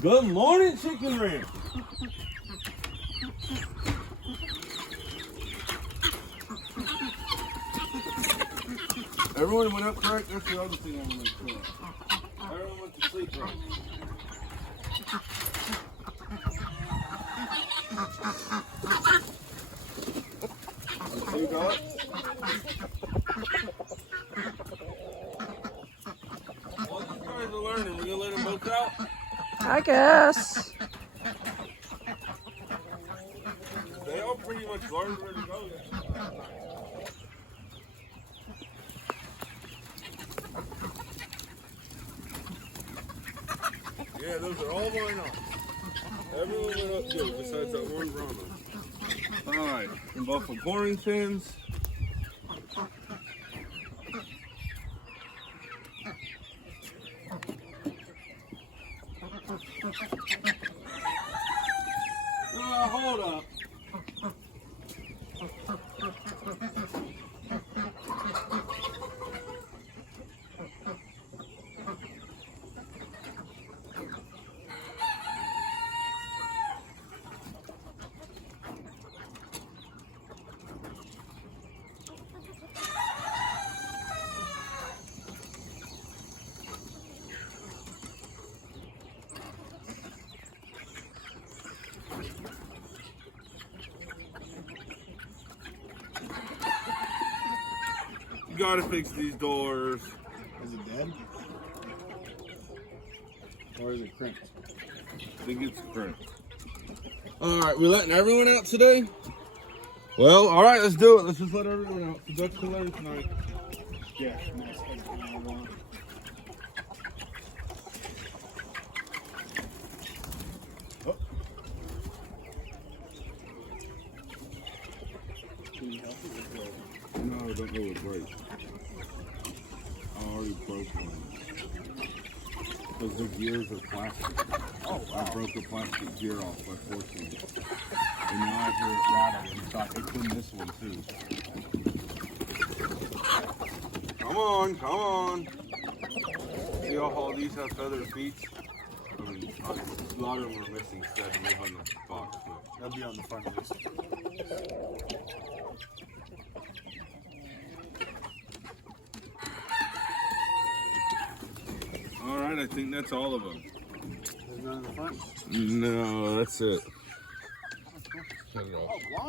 Good morning, Chicken Ranch. Everyone went up correct. That's the other thing I'm going to do. Everyone went to sleep right. You got? Well, these guys are learning. We're going to let them both out? I guess. They all pretty much learned where to go yet. Yeah, those are all mine off. Everyone went up good besides that one Brahma. Alright, some Buffalo pouring fins. Hold up. You gotta fix these doors. Is it dead? Or is it crimped? I think it's crimped. Alright, we're letting everyone out today? Well, alright, let's do it. Let's just let everyone out. The ducks can learn tonight. Yeah, nice. Everything I want. Oh. Can you help it with the... No, I don't know what break. I already broke one. Because the gears are plastic. Oh, I wow. broke the plastic gear off by forcing it. And now I hear it rattle inside. It's in this one too. Come on, come on. See how all these have feather feet? I mean, a lot of them are missing studs and live on the box. So. That'll be on the front of this. Alright, I think that's all of them. There's none in the front? No, that's it. Shut it off. Oh, wow.